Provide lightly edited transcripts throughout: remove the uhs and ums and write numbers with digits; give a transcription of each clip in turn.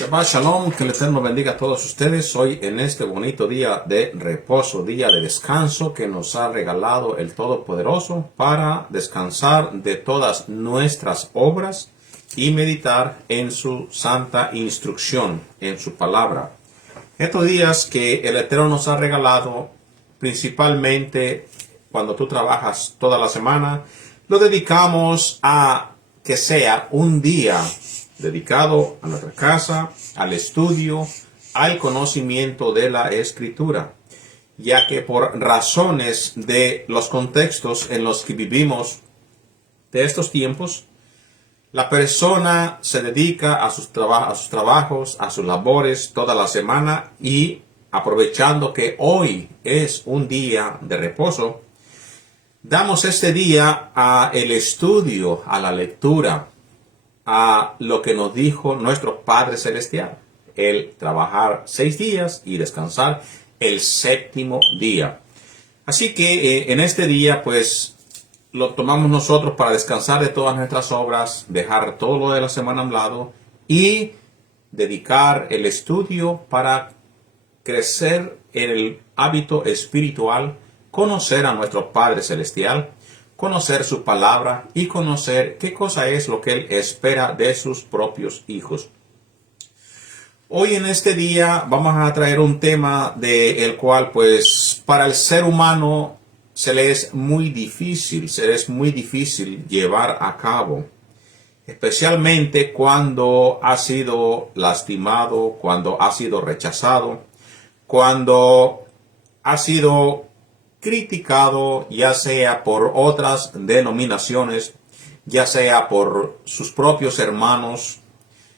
Shabbat Shalom, que el Eterno bendiga a todos ustedes hoy en este bonito día de reposo, día de descanso que nos ha regalado el Todopoderoso para descansar de todas nuestras obras y meditar en su santa instrucción, en su palabra. Estos días que el Eterno nos ha regalado, principalmente cuando tú trabajas toda la semana, lo dedicamos a que sea un día dedicado a nuestra casa, al estudio, al conocimiento de la Escritura, ya que por razones de los contextos en los que vivimos de estos tiempos, la persona se dedica a sus trabajos, a sus labores toda la semana y aprovechando que hoy es un día de reposo, damos este día a el estudio, a la lectura, a lo que nos dijo nuestro Padre Celestial, el trabajar 6 días y descansar el 7º día. Así que en este día pues lo tomamos nosotros para descansar de todas nuestras obras, dejar todo lo de la semana a un lado y dedicar el estudio para crecer en el hábito espiritual, conocer a nuestro Padre Celestial, conocer su palabra y conocer qué cosa es lo que Él espera de sus propios hijos. Hoy en este día vamos a traer un tema del cual pues para el ser humano se le es muy difícil llevar a cabo, especialmente cuando ha sido lastimado, cuando ha sido rechazado, cuando ha sido criticado, ya sea por otras denominaciones, ya sea por sus propios hermanos,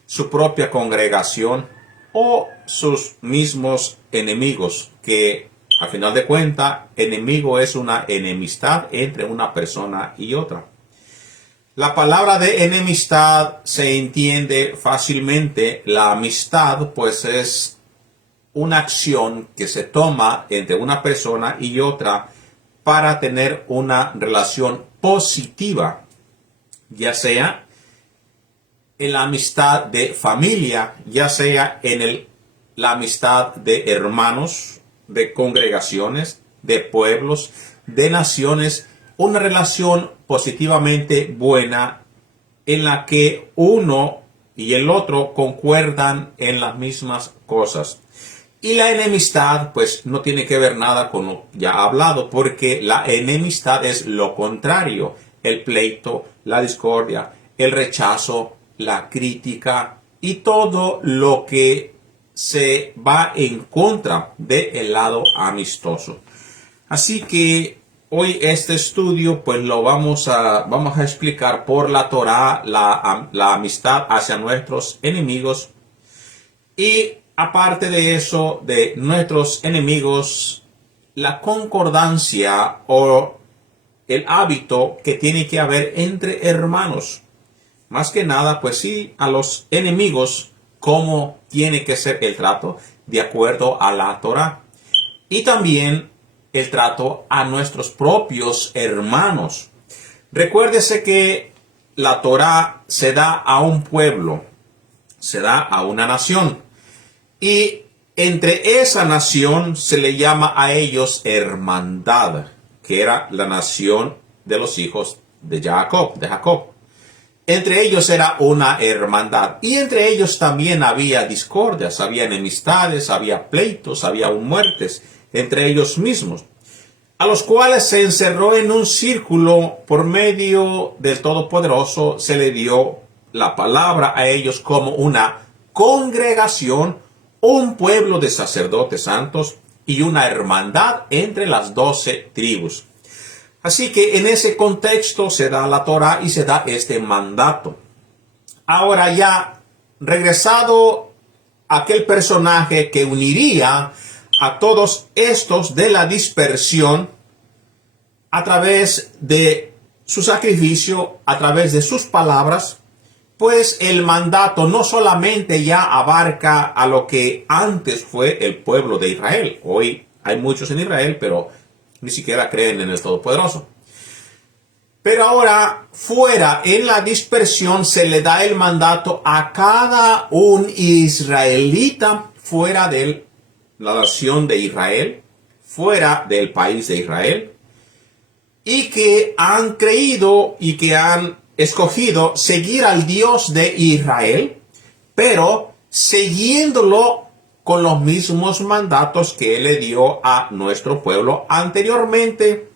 su propia congregación o sus mismos enemigos, que a final de cuentas, enemigo es una enemistad entre una persona y otra. La palabra de enemistad se entiende fácilmente. La amistad pues es una acción que se toma entre una persona y otra para tener una relación positiva, ya sea en la amistad de familia, ya sea en la amistad de hermanos, de congregaciones, de pueblos, de naciones, una relación positivamente buena en la que uno y el otro concuerdan en las mismas cosas. Y la enemistad, pues, no tiene que ver nada con lo ya hablado, porque la enemistad es lo contrario, el pleito, la discordia, el rechazo, la crítica y todo lo que se va en contra del lado amistoso. Así que hoy este estudio, pues, lo vamos a explicar por la Torá, la amistad hacia nuestros enemigos y aparte de eso, de nuestros enemigos, la concordancia o el hábito que tiene que haber entre hermanos. Más que nada, pues sí, a los enemigos, cómo tiene que ser el trato de acuerdo a la Torá. Y también el trato a nuestros propios hermanos. Recuérdese que la Torá se da a un pueblo, se da a una nación. Y entre esa nación se le llama a ellos hermandad, que era la nación de los hijos de Jacob. Entre ellos era una hermandad. Y entre ellos también había discordias, había enemistades, había pleitos, había muertes entre ellos mismos, a los cuales se encerró en un círculo por medio del Todopoderoso. Se le dio la palabra a ellos como una congregación, un pueblo de sacerdotes santos y una hermandad entre las 12 tribus. Así que en ese contexto se da la Torá y se da este mandato. Ahora ya regresado aquel personaje que uniría a todos estos de la dispersión a través de su sacrificio, a través de sus palabras, pues el mandato no solamente ya abarca a lo que antes fue el pueblo de Israel. Hoy hay muchos en Israel, pero ni siquiera creen en el Todopoderoso. Pero ahora, fuera, en la dispersión, se le da el mandato a cada un israelita fuera de la nación de Israel, fuera del país de Israel, y que han creído y que han escogido seguir al Dios de Israel, pero siguiéndolo con los mismos mandatos que Él le dio a nuestro pueblo anteriormente,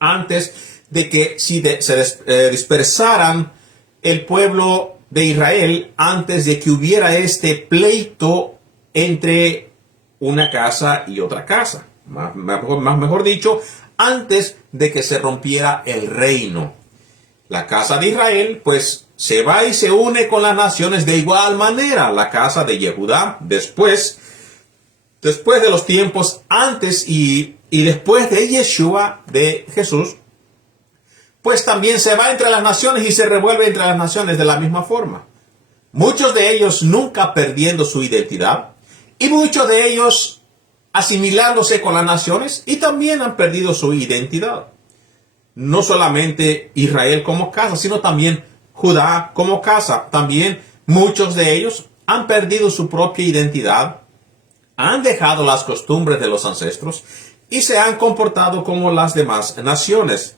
antes de que se dispersaran el pueblo de Israel, antes de que hubiera este pleito entre una casa y otra casa. Mejor dicho, antes de que se rompiera el reino. La casa de Israel, pues, se va y se une con las naciones de igual manera. La casa de Yehudá, después de los tiempos antes y después de Yeshua, de Jesús, pues también se va entre las naciones y se revuelve entre las naciones de la misma forma. Muchos de ellos nunca perdiendo su identidad y muchos de ellos asimilándose con las naciones y también han perdido su identidad. No solamente Israel como casa, sino también Judá como casa. También muchos de ellos han perdido su propia identidad, han dejado las costumbres de los ancestros y se han comportado como las demás naciones.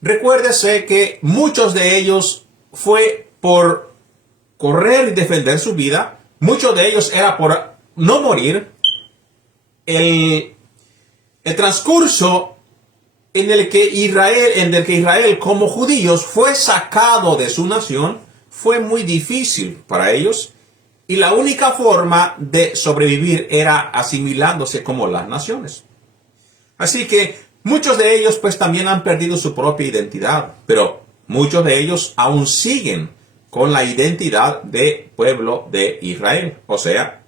Recuérdese que muchos de ellos fue por correr y defender su vida, muchos de ellos era por no morir. El transcurso en el que Israel como judíos fue sacado de su nación fue muy difícil para ellos y la única forma de sobrevivir era asimilándose como las naciones. Así que muchos de ellos pues también han perdido su propia identidad, pero muchos de ellos aún siguen con la identidad de pueblo de Israel, o sea,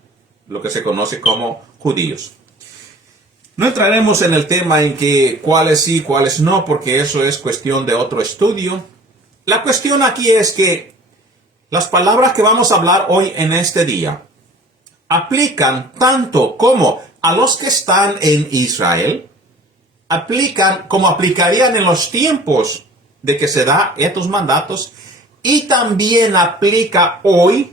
lo que se conoce como judíos. No entraremos en el tema en que cuáles sí, cuáles no, porque eso es cuestión de otro estudio. La cuestión aquí es que las palabras que vamos a hablar hoy en este día aplican tanto como a los que están en Israel, aplican como aplicarían en los tiempos de que se da estos mandatos, y también aplica hoy,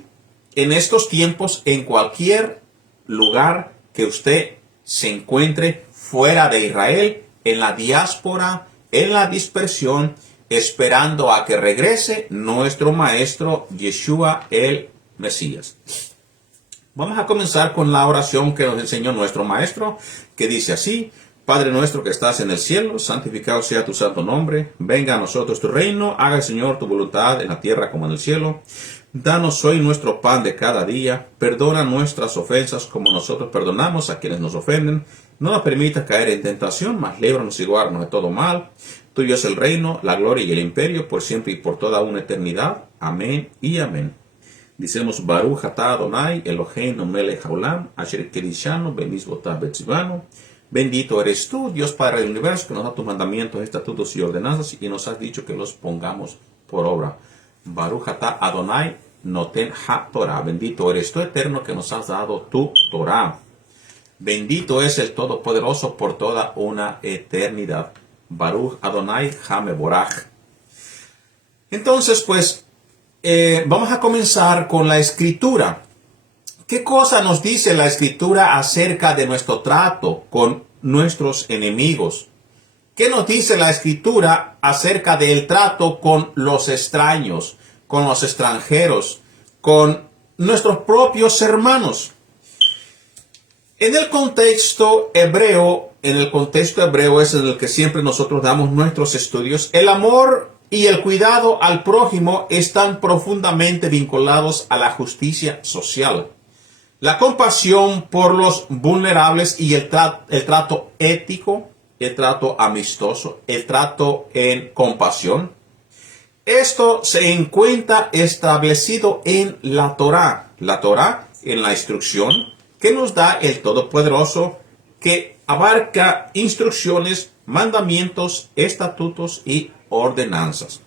en estos tiempos, en cualquier lugar que usted se encuentre fuera de Israel, en la diáspora, en la dispersión, esperando a que regrese nuestro Maestro Yeshua el Mesías. Vamos a comenzar con la oración que nos enseñó nuestro Maestro, que dice así: Padre nuestro que estás en el cielo, santificado sea tu santo nombre, venga a nosotros tu reino, haga el Señor tu voluntad en la tierra como en el cielo. Danos hoy nuestro pan de cada día, perdona nuestras ofensas como nosotros perdonamos a quienes nos ofenden. No nos permitas caer en tentación, mas líbranos y guárdanos de todo mal. Tuyo es el reino, la gloria y el imperio, por siempre y por toda una eternidad. Amén y amén. Dicemos Baruch atah Adonai, Eloheinu melech haolam, asher kedishanu b'mitzvotav betzivanu. Bendito eres tú, Dios Padre del universo, que nos da tus mandamientos, estatutos y ordenanzas y nos has dicho que los pongamos por obra. Baruch atah Adonai noten ha-Torah. Bendito eres tú, Eterno, que nos has dado tu Torah. Bendito es el Todopoderoso por toda una eternidad. Baruch Adonai ha-Mevorach. Entonces, pues, vamos a comenzar con la Escritura. ¿Qué cosa nos dice la Escritura acerca de nuestro trato con nuestros enemigos? ¿Qué nos dice la Escritura acerca del trato con los extraños, con los extranjeros, con nuestros propios hermanos? En el contexto hebreo es en el que siempre nosotros damos nuestros estudios, el amor y el cuidado al prójimo están profundamente vinculados a la justicia social. La compasión por los vulnerables y el trato ético, el trato amistoso, el trato en compasión. Esto se encuentra establecido en la Torá. La Torá, en la instrucción que nos da el Todopoderoso, que abarca instrucciones, mandamientos, estatutos y ordenanzas.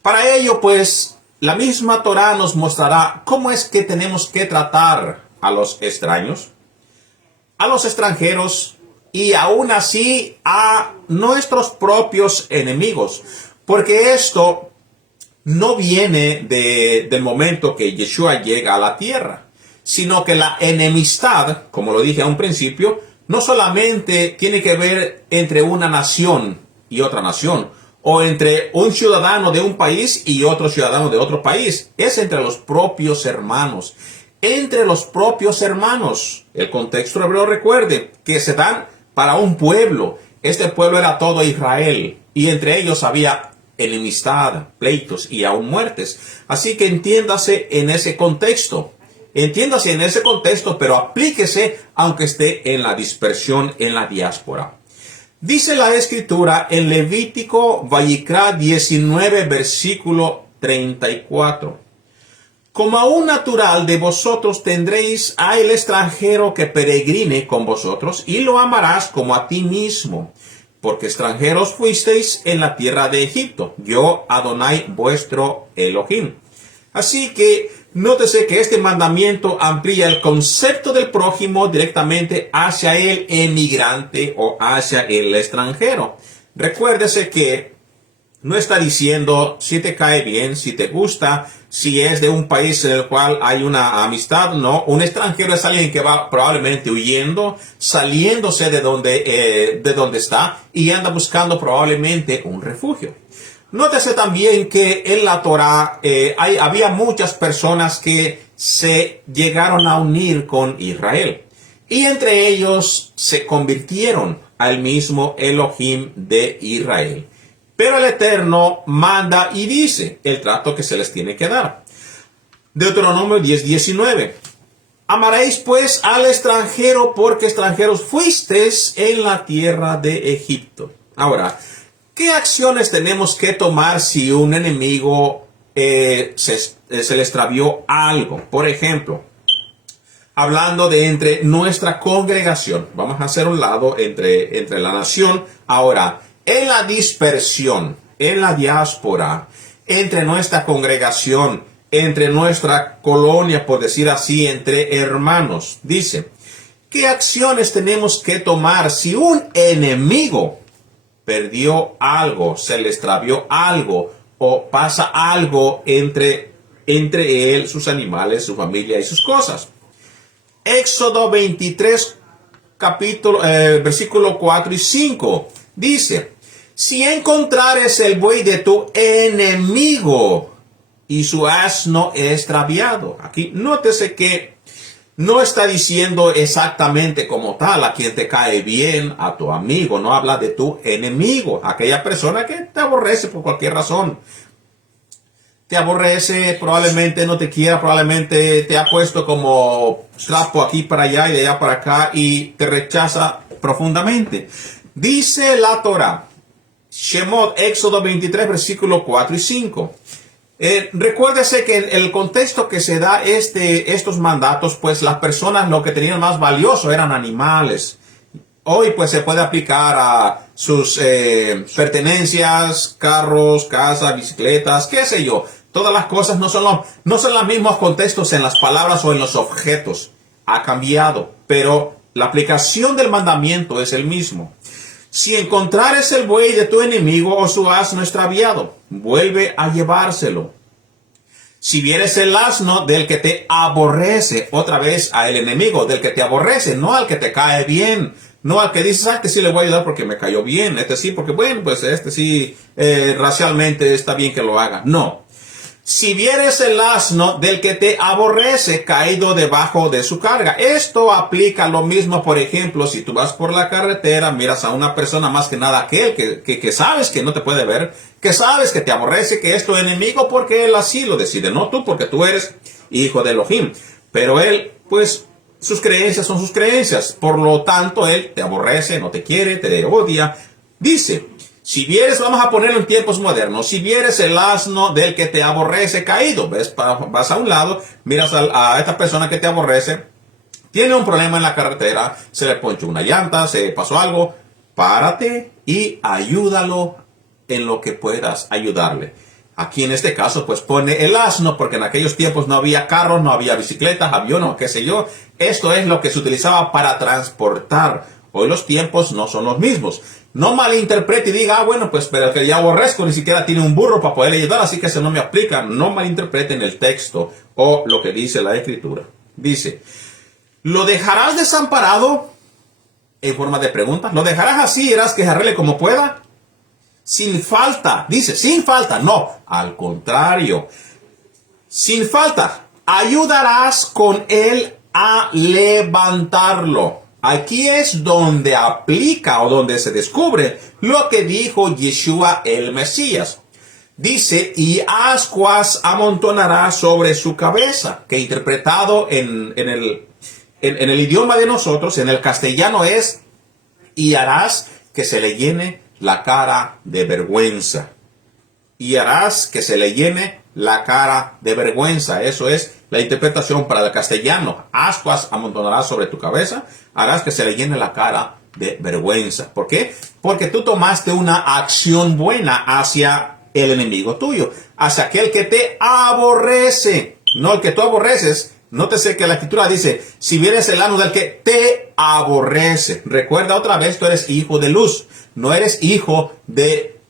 Para ello, pues, la misma Torá nos mostrará cómo es que tenemos que tratar a los extraños, a los extranjeros y aún así a nuestros propios enemigos. Porque esto no viene del momento que Yeshua llega a la tierra, sino que la enemistad, como lo dije a un principio, no solamente tiene que ver entre una nación y otra nación, o entre un ciudadano de un país y otro ciudadano de otro país. Es entre los propios hermanos. Entre los propios hermanos. El contexto hebreo, recuerde, que se dan para un pueblo. Este pueblo era todo Israel. Y entre ellos había enemistad, pleitos y aún muertes. Así que entiéndase en ese contexto. Entiéndase en ese contexto, pero aplíquese aunque esté en la dispersión, en la diáspora. Dice la Escritura en Levítico, Vayikra 19, versículo 34. Como a un natural de vosotros tendréis a el extranjero que peregrine con vosotros, y lo amarás como a ti mismo, porque extranjeros fuisteis en la tierra de Egipto, yo Adonai vuestro Elohim. Así que nótese que este mandamiento amplía el concepto del prójimo directamente hacia el emigrante o hacia el extranjero. Recuérdese que no está diciendo si te cae bien, si te gusta, si es de un país en el cual hay una amistad. No, un extranjero es alguien que va probablemente huyendo, saliéndose de donde está y anda buscando probablemente un refugio. Nótese también que en la Torá había muchas personas que se llegaron a unir con Israel. Y entre ellos se convirtieron al mismo Elohim de Israel. Pero el Eterno manda y dice el trato que se les tiene que dar. Deuteronomio 10:19. Amaréis pues al extranjero porque extranjeros fuisteis en la tierra de Egipto. Ahora, ¿qué acciones tenemos que tomar si un enemigo se le extravió algo? Por ejemplo, hablando de entre nuestra congregación. Vamos a hacer un lado entre la nación. Ahora, en la dispersión, en la diáspora, entre nuestra congregación, entre nuestra colonia, por decir así, entre hermanos. Dice, ¿qué acciones tenemos que tomar si un enemigo perdió algo, se le extravió algo o pasa algo entre él, sus animales, su familia y sus cosas? Éxodo 23, versículo 4 y 5 dice, si encontrares el buey de tu enemigo y su asno extraviado. Aquí nótese que no está diciendo exactamente como tal a quien te cae bien, a tu amigo. No habla de tu enemigo, aquella persona que te aborrece por cualquier razón. Te aborrece, probablemente no te quiera, probablemente te ha puesto como trapo aquí para allá y de allá para acá y te rechaza profundamente. Dice la Torá, Shemot, Éxodo 23, versículos 4 y 5. Recuérdese que en el contexto que se da estos mandatos, pues las personas lo que tenían más valioso eran animales. Hoy pues se puede aplicar a sus pertenencias, carros, casas, bicicletas, qué sé yo. Todas las cosas no son los mismos contextos en las palabras o en los objetos. Ha cambiado, pero la aplicación del mandamiento es el mismo. Si encontrares el buey de tu enemigo o su asno extraviado, vuelve a llevárselo. Si vieres el asno del que te aborrece, otra vez a el enemigo del que te aborrece, no al que te cae bien, no al que dices, este sí le voy a ayudar porque me cayó bien, este sí, porque bueno, pues este sí, racialmente está bien que lo haga. No. Si vieres el asno del que te aborrece caído debajo de su carga. Esto aplica lo mismo, por ejemplo, si tú vas por la carretera, miras a una persona, más que nada aquel que sabes que no te puede ver, que sabes que te aborrece, que es tu enemigo porque él así lo decide, no tú, porque tú eres hijo de Elohim. Pero él, pues, sus creencias son sus creencias. Por lo tanto, él te aborrece, no te quiere, te odia. Dice, si vieres, vamos a ponerlo en tiempos modernos, si vieres el asno del que te aborrece caído, ves, vas a un lado, miras a esta persona que te aborrece, tiene un problema en la carretera, se le ponchó una llanta, se pasó algo, párate y ayúdalo en lo que puedas ayudarle. Aquí en este caso, pues pone el asno, porque en aquellos tiempos no había carros, no había bicicletas, aviones, qué sé yo. Esto es lo que se utilizaba para transportar. Hoy los tiempos no son los mismos. No malinterprete y diga, bueno, pues pero que ya aborrezco, ni siquiera tiene un burro para poder ayudar, así que eso no me aplica. No malinterpreten el texto o lo que dice la Escritura. Dice, ¿lo dejarás desamparado? En forma de pregunta. ¿Lo dejarás así y harás que se arregle como pueda? Sin falta. Dice, sin falta. No, al contrario. Sin falta. Ayudarás con él a levantarlo. Aquí es donde aplica o donde se descubre lo que dijo Yeshua el Mesías. Dice, y ascuas amontonará sobre su cabeza, que interpretado en el idioma de nosotros, en el castellano es, y harás que se le llene la cara de vergüenza. Y harás que se le llene la cara de vergüenza. Eso es la interpretación para el castellano. Ascuas amontonarás sobre tu cabeza, harás que se le llene la cara de vergüenza. ¿Por qué? Porque tú tomaste una acción buena hacia el enemigo tuyo, hacia aquel que te aborrece, no el que tú aborreces. Nótese que la Escritura dice, si vienes el ano del que te aborrece. Recuerda otra vez, tú eres hijo de luz, no eres hijo de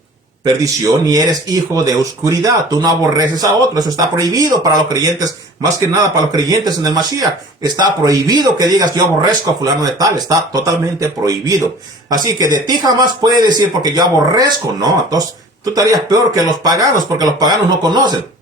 perdición, ni eres hijo de oscuridad. Tú no aborreces a otro. Eso está prohibido para los creyentes, más que nada para los creyentes en el Mashiach. Está prohibido que digas yo aborrezco a fulano de tal. Está totalmente prohibido. Así que de ti jamás puede decir porque yo aborrezco. No, entonces tú estarías peor que los paganos, porque los paganos no conocen.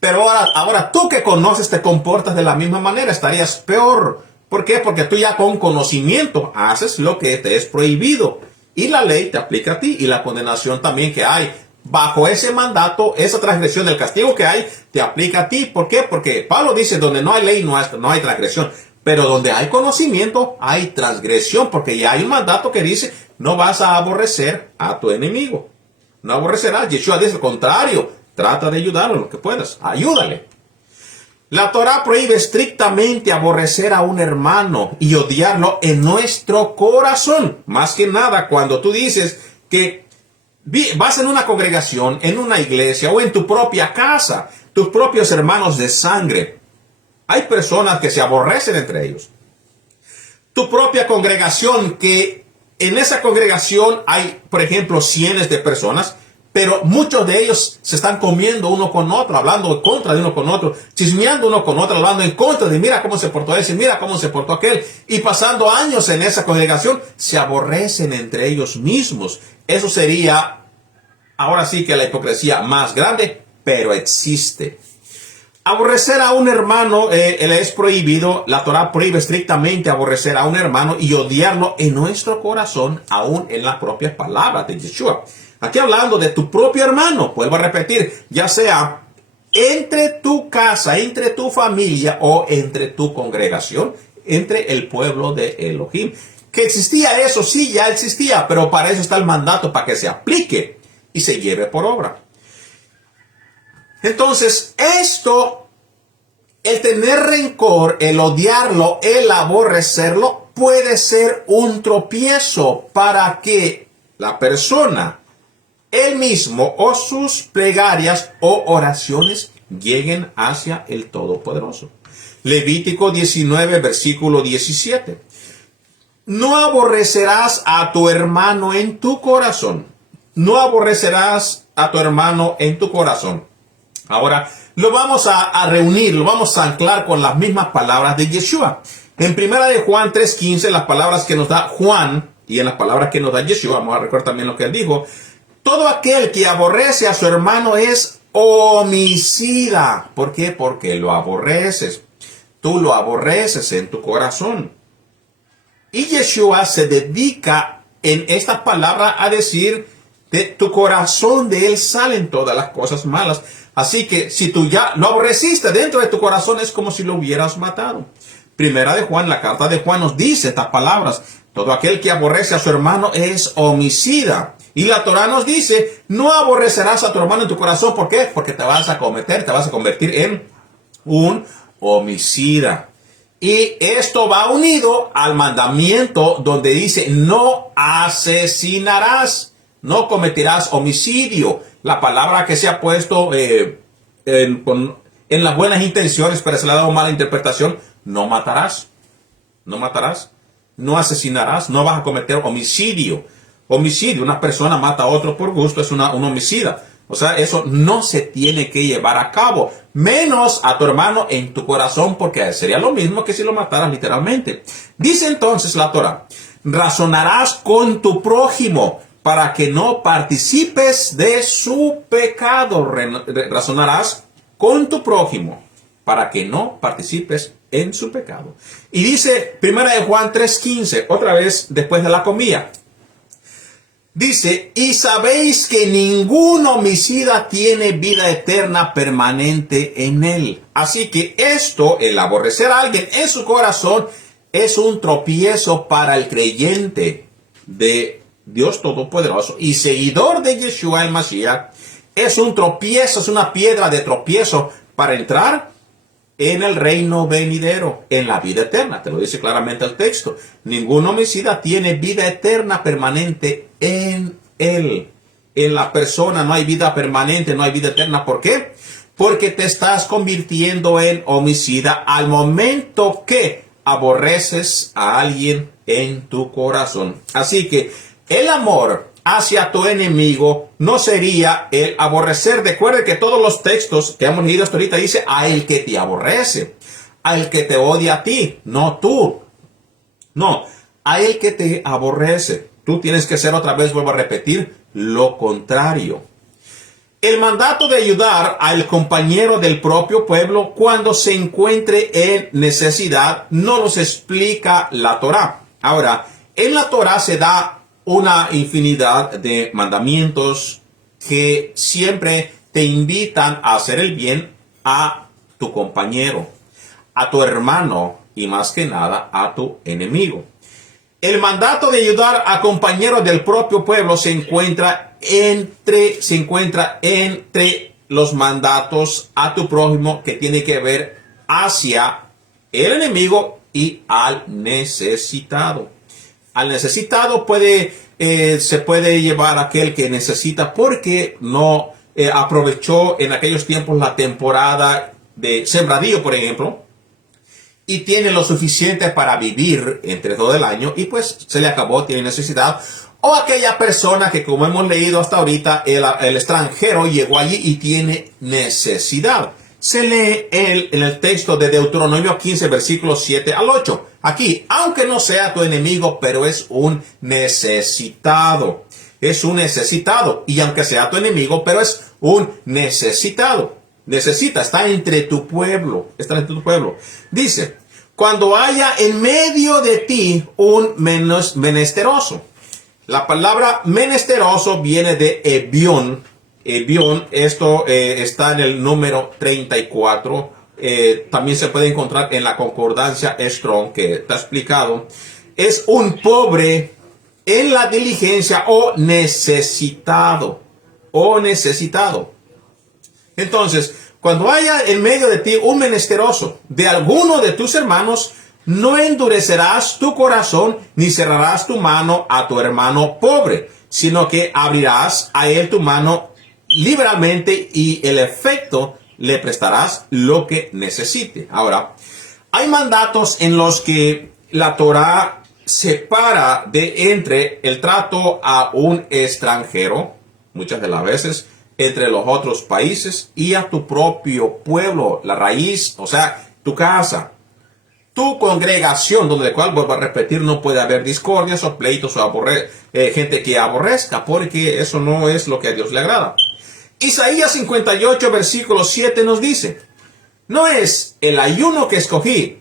Pero ahora tú que conoces te comportas de la misma manera, estarías peor. ¿Por qué? Porque tú ya con conocimiento haces lo que te es prohibido. Y la ley te aplica a ti y la condenación también que hay. Bajo ese mandato, esa transgresión del castigo que hay, te aplica a ti. ¿Por qué? Porque Pablo dice, donde no hay ley no hay transgresión. Pero donde hay conocimiento, hay transgresión. Porque ya hay un mandato que dice, no vas a aborrecer a tu enemigo. No aborrecerás. Yeshua dice el contrario. Trata de ayudarlo lo que puedas. Ayúdale. La Torah prohíbe estrictamente aborrecer a un hermano y odiarlo en nuestro corazón. Más que nada cuando tú dices que vas en una congregación, en una iglesia o en tu propia casa, tus propios hermanos de sangre. Hay personas que se aborrecen entre ellos. Tu propia congregación, que en esa congregación hay, por ejemplo, cientos de personas, pero muchos de ellos se están comiendo uno con otro, hablando en contra de uno con otro, chismeando uno con otro, hablando en contra de mira cómo se portó ese, mira cómo se portó aquel. Y pasando años en esa congregación, se aborrecen entre ellos mismos. Eso sería, ahora sí que la hipocresía más grande, pero existe. Aborrecer a un hermano le es prohibido. La Torah prohíbe estrictamente aborrecer a un hermano y odiarlo en nuestro corazón, aún en las propias palabras de Yeshua. Aquí hablando de tu propio hermano, vuelvo a repetir, ya sea entre tu casa, entre tu familia o entre tu congregación, entre el pueblo de Elohim. Que existía eso, sí, ya existía, pero para eso está el mandato, para que se aplique y se lleve por obra. Entonces, esto, el tener rencor, el odiarlo, el aborrecerlo, puede ser un tropiezo para que la persona, él mismo o sus plegarias o oraciones lleguen hacia el Todopoderoso. Levítico 19, versículo 17. No aborrecerás a tu hermano en tu corazón. No aborrecerás a tu hermano en tu corazón. Ahora, lo vamos a reunir, lo vamos a anclar con las mismas palabras de Yeshua. En primera de Juan 3:15, las palabras que nos da Juan y en las palabras que nos da Yeshua, vamos a recordar también lo que él dijo. Todo aquel que aborrece a su hermano es homicida. ¿Por qué? Porque lo aborreces. Tú lo aborreces en tu corazón. Y Yeshua se dedica en estas palabras a decir, de tu corazón de él salen todas las cosas malas. Así que si tú ya lo aborreciste dentro de tu corazón, es como si lo hubieras matado. Primera de Juan, la carta de Juan nos dice estas palabras. Todo aquel que aborrece a su hermano es homicida. Y la Torah nos dice, no aborrecerás a tu hermano en tu corazón. ¿Por qué? Porque te vas a convertir en un homicida. Y esto va unido al mandamiento donde dice, no asesinarás, no cometerás homicidio. La palabra que se ha puesto en las buenas intenciones, pero se le ha dado mala interpretación, no matarás, no matarás, no asesinarás, no vas a cometer homicidio. Homicidio, una persona mata a otro por gusto, es un homicida. O sea, eso no se tiene que llevar a cabo, menos a tu hermano en tu corazón, porque sería lo mismo que si lo mataras literalmente. Dice entonces la Torah, razonarás con tu prójimo para que no participes de su pecado. Razonarás con tu prójimo para que no participes en su pecado. Y dice 1 Juan 3:15, otra vez después de la comida. Dice, y sabéis que ningún homicida tiene vida eterna permanente en él. Así que esto, el aborrecer a alguien en su corazón, es un tropiezo para el creyente de Dios Todopoderoso y seguidor de Yeshua el Mashiach. Es un tropiezo, es una piedra de tropiezo para entrar en el reino venidero, en la vida eterna. Te lo dice claramente el texto. Ningún homicida tiene vida eterna permanente en él. En la persona no hay vida permanente, no hay vida eterna. ¿Por qué? Porque te estás convirtiendo en homicida al momento que aborreces a alguien en tu corazón. Así que el amor hacia tu enemigo no sería el aborrecer. Recuerde que todos los textos que hemos leído hasta ahorita dice a el que te aborrece, a el que te odia a ti, no tú. No, a el que te aborrece. Tú tienes que ser, otra vez vuelvo a repetir, lo contrario. El mandato de ayudar al compañero del propio pueblo cuando se encuentre en necesidad no nos explica la Torá. Ahora, en la Torá se da una infinidad de mandamientos que siempre te invitan a hacer el bien a tu compañero, a tu hermano y más que nada a tu enemigo. El mandato de ayudar a compañeros del propio pueblo se encuentra entre los mandatos a tu prójimo que tiene que ver hacia el enemigo y al necesitado. Al necesitado se puede llevar a aquel que necesita porque no aprovechó en aquellos tiempos la temporada de sembradío, por ejemplo, y tiene lo suficiente para vivir entre todo el año y pues se le acabó, tiene necesidad. O aquella persona que, como hemos leído hasta ahorita, el extranjero llegó allí y tiene necesidad. Se lee en el texto de Deuteronomio 15, versículos 7 al 8. Aquí, aunque no sea tu enemigo, pero es un necesitado. Es un necesitado. Y aunque sea tu enemigo, pero es un necesitado. Necesita, está entre tu pueblo. Está entre tu pueblo. Dice, cuando haya en medio de ti un menesteroso. La palabra menesteroso viene de Ebión. Ebión, esto está en el número 34. También se puede encontrar en la concordancia Strong, que está explicado. Es un pobre en la diligencia o necesitado. O necesitado. Entonces, cuando haya en medio de ti un menesteroso de alguno de tus hermanos, no endurecerás tu corazón ni cerrarás tu mano a tu hermano pobre, sino que abrirás a él tu mano liberalmente y el efecto le prestarás lo que necesite. Ahora, hay mandatos en los que la Torá separa entre el trato a un extranjero, muchas de las veces, entre los otros países y a tu propio pueblo, la raíz, o sea, tu casa, tu congregación, donde cual, vuelvo a repetir, no puede haber discordias o pleitos o gente que aborrezca, porque eso no es lo que a Dios le agrada. Isaías 58, versículo 7 nos dice, no es el ayuno que escogí,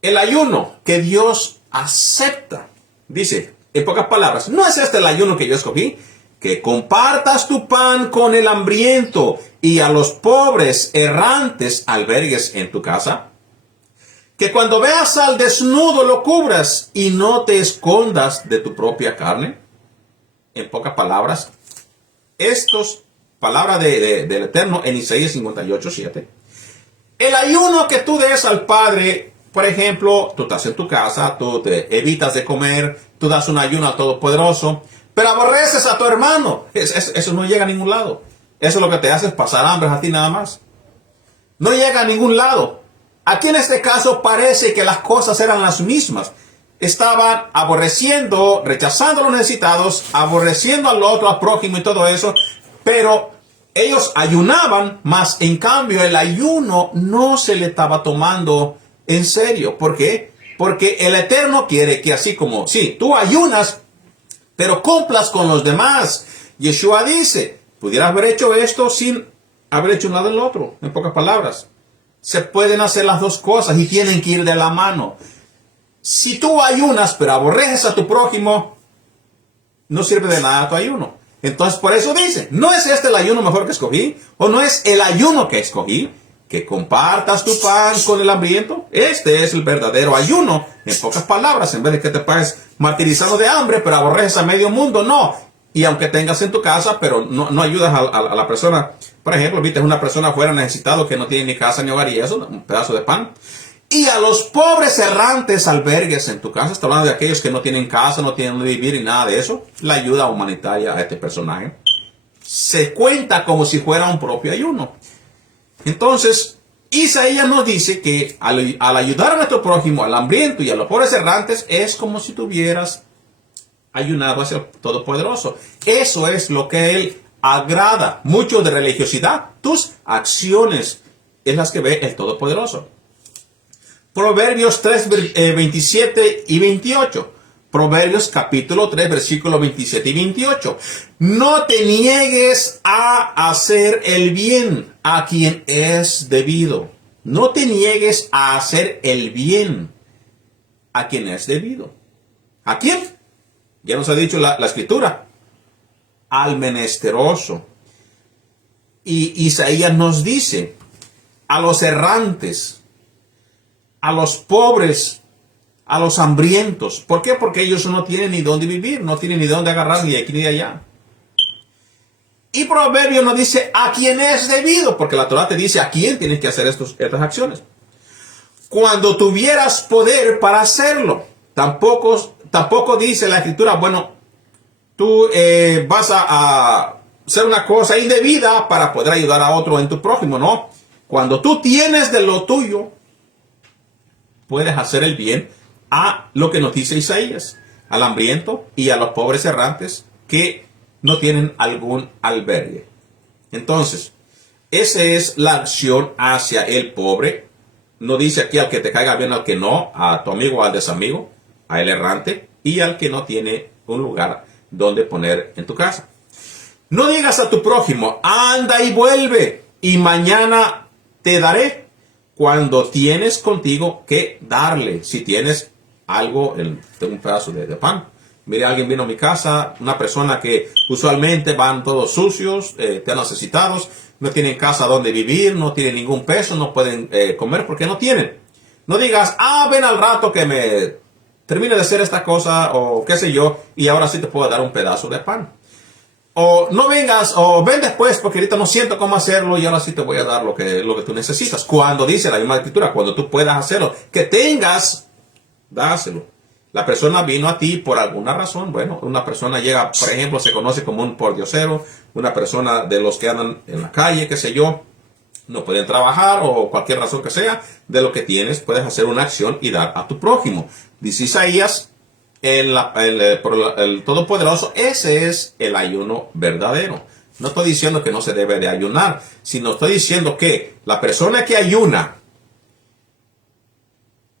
el ayuno que Dios acepta. Dice, en pocas palabras, no es este el ayuno que yo escogí, que compartas tu pan con el hambriento y a los pobres errantes albergues en tu casa. Que cuando veas al desnudo lo cubras y no te escondas de tu propia carne. En pocas palabras, estos palabras del Eterno en Isaías 58, 7. El ayuno que tú des al Padre, por ejemplo, tú estás en tu casa, tú te evitas de comer, tú das un ayuno al Todopoderoso, pero aborreces a tu hermano. Eso no llega a ningún lado. Eso lo que te hace es pasar hambre a ti nada más. No llega a ningún lado. Aquí en este caso parece que las cosas eran las mismas. estaban aborreciendo, rechazando a los necesitados, aborreciendo al otro, al prójimo y todo eso, pero ellos ayunaban, mas en cambio el ayuno no se le estaba tomando en serio. ¿Por qué? Porque el Eterno quiere que así como, sí, tú ayunas, pero cumplas con los demás. Yeshua dice, pudieras haber hecho esto sin haber hecho nada del otro. En pocas palabras, se pueden hacer las dos cosas y tienen que ir de la mano. Si tú ayunas, pero aborreces a tu prójimo, no sirve de nada tu ayuno. Entonces, por eso dice, ¿no es este el ayuno mejor que escogí? ¿O no es el ayuno que escogí? Que compartas tu pan con el hambriento. Este es el verdadero ayuno. En pocas palabras, en vez de que te pases martirizando de hambre, pero aborreces a medio mundo, no. Y aunque tengas en tu casa, pero no ayudas a la persona. Por ejemplo, viste una persona afuera necesitado que no tiene ni casa ni hogar y eso, un pedazo de pan. Y a los pobres errantes albergues en tu casa, está hablando de aquellos que no tienen casa, no tienen donde vivir y nada de eso, la ayuda humanitaria a este personaje se cuenta como si fuera un propio ayuno. Entonces, Isaías nos dice que al ayudar a nuestro prójimo, al hambriento y a los pobres errantes, es como si tuvieras ayunado hacia el Todopoderoso. Eso es lo que Él agrada. Mucho de religiosidad, tus acciones es las que ve el Todopoderoso. Proverbios 3, 27 y 28. Proverbios capítulo 3, versículos 27 y 28. No te niegues a hacer el bien a quien es debido. No te niegues a hacer el bien a quien es debido. ¿A quién? Ya nos ha dicho la escritura. Al menesteroso. Y Isaías nos dice, a los errantes, a los pobres, a los hambrientos. ¿Por qué? Porque ellos no tienen ni dónde vivir, no tienen ni dónde agarrar ni de aquí ni de allá. Y Proverbio nos dice a quién es debido, porque la Torah te dice a quién tienes que hacer estas acciones. Cuando tuvieras poder para hacerlo, tampoco dice la escritura, bueno, tú vas a hacer una cosa indebida para poder ayudar a otro en tu prójimo, no. Cuando tú tienes de lo tuyo, puedes hacer el bien a lo que nos dice Isaías, al hambriento y a los pobres errantes que no tienen algún albergue. Entonces, esa es la acción hacia el pobre. No dice aquí al que te caiga bien, al que no, a tu amigo o al desamigo, a el errante y al que no tiene un lugar donde poner en tu casa. No digas a tu prójimo, anda y vuelve y mañana te daré, cuando tienes contigo que darle. Si tienes algo, tengo un pedazo de pan. Mire, alguien vino a mi casa, una persona que usualmente van todos sucios, están necesitados, no tienen casa donde vivir, no tienen ningún peso, no pueden comer porque no tienen. No digas, ven al rato que me termine de hacer esta cosa o qué sé yo, y ahora sí te puedo dar un pedazo de pan. O no vengas, o ven después porque ahorita no siento cómo hacerlo y ahora sí te voy a dar lo que tú necesitas. Cuando dice la misma escritura, cuando tú puedas hacerlo, que tengas, dáselo. La persona vino a ti por alguna razón. Bueno, una persona llega, por ejemplo, se conoce como un pordiosero, una persona de los que andan en la calle, qué sé yo, no pueden trabajar o cualquier razón que sea, de lo que tienes puedes hacer una acción y dar a tu prójimo. Dice Isaías, por el Todopoderoso, ese es el ayuno verdadero. No estoy diciendo que no se debe de ayunar, sino estoy diciendo que la persona que ayuna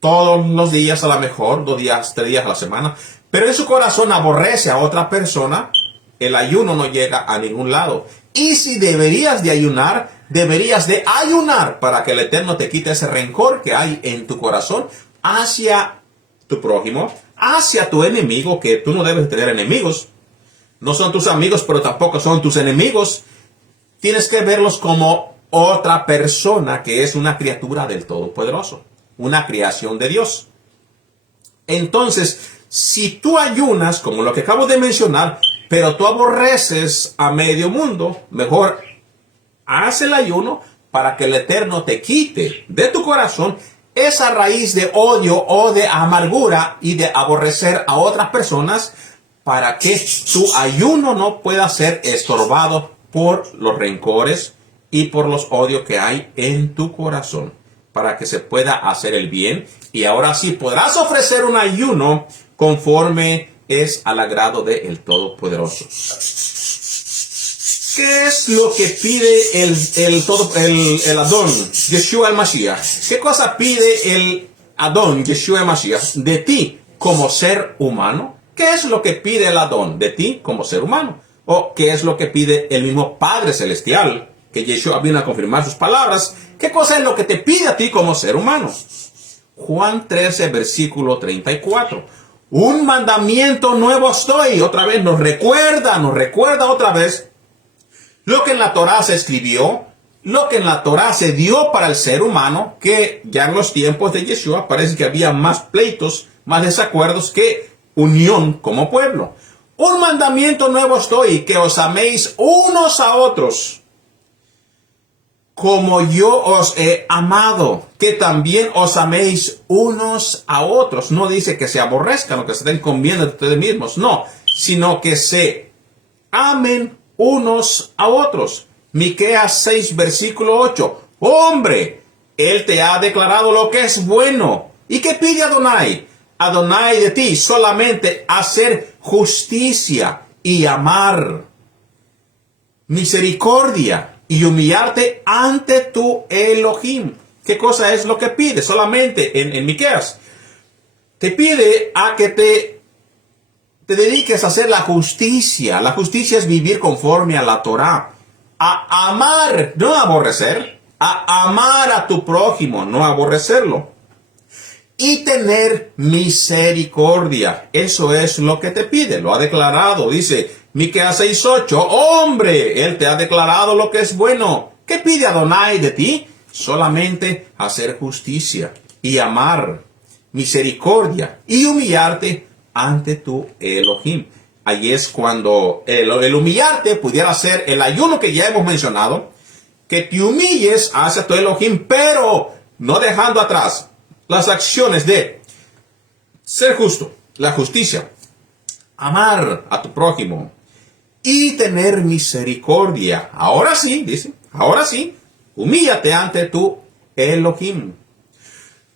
todos los días, a lo mejor 2 días, 3 días a la semana, pero en su corazón aborrece a otra persona, el ayuno no llega a ningún lado. Y si deberías de ayunar para que el Eterno te quite ese rencor que hay en tu corazón hacia tu prójimo, hacia tu enemigo, que tú no debes tener enemigos. No son tus amigos, pero tampoco son tus enemigos. Tienes que verlos como otra persona que es una criatura del Todopoderoso, una creación de Dios. Entonces, si tú ayunas, como lo que acabo de mencionar, pero tú aborreces a medio mundo, mejor haz el ayuno para que el Eterno te quite de tu corazón esa raíz de odio o de amargura y de aborrecer a otras personas, para que tu ayuno no pueda ser estorbado por los rencores y por los odios que hay en tu corazón. para que se pueda hacer el bien. Y ahora sí podrás ofrecer un ayuno conforme es al agrado del Todopoderoso. ¿Qué es lo que pide el Adón, Yeshua el Mashiach? ¿Qué cosa pide el Adón, Yeshua el Mashiach, de ti como ser humano? ¿Qué es lo que pide el Adón de ti como ser humano? ¿O qué es lo que pide el mismo Padre Celestial, que Yeshua vino a confirmar sus palabras? ¿Qué cosa es lo que te pide a ti como ser humano? Juan 13, versículo 34. Un mandamiento nuevo os doy. Otra vez nos recuerda otra vez lo que en la Torá se escribió, lo que en la Torá se dio para el ser humano, que ya en los tiempos de Yeshua parece que había más pleitos, más desacuerdos que unión como pueblo. Un mandamiento nuevo os doy, que os améis unos a otros, como yo os he amado, que también os améis unos a otros. No dice que se aborrezcan o que se den conviene de ustedes mismos, no, sino que se amen unos a otros. Miqueas 6, versículo 8. Hombre, él te ha declarado lo que es bueno. ¿Y qué pide Adonai? Adonai de ti solamente hacer justicia y amar, misericordia y humillarte ante tu Elohim. ¿Qué cosa es lo que pide? Solamente en Miqueas te pide a que te dediques a hacer la justicia. La justicia es vivir conforme a la Torá. A amar, no aborrecer. A amar a tu prójimo, no aborrecerlo. Y tener misericordia. Eso es lo que te pide. Lo ha declarado. Dice Miqueas 6:8. Hombre, él te ha declarado lo que es bueno. ¿Qué pide Adonai de ti? Solamente hacer justicia y amar, misericordia y humillarte ante tu Elohim. Ahí es cuando el humillarte pudiera ser el ayuno que ya hemos mencionado, que te humilles hacia tu Elohim, pero no dejando atrás las acciones de ser justo, la justicia, amar a tu prójimo y tener misericordia. Ahora sí, dice, ahora sí, humíllate ante tu Elohim.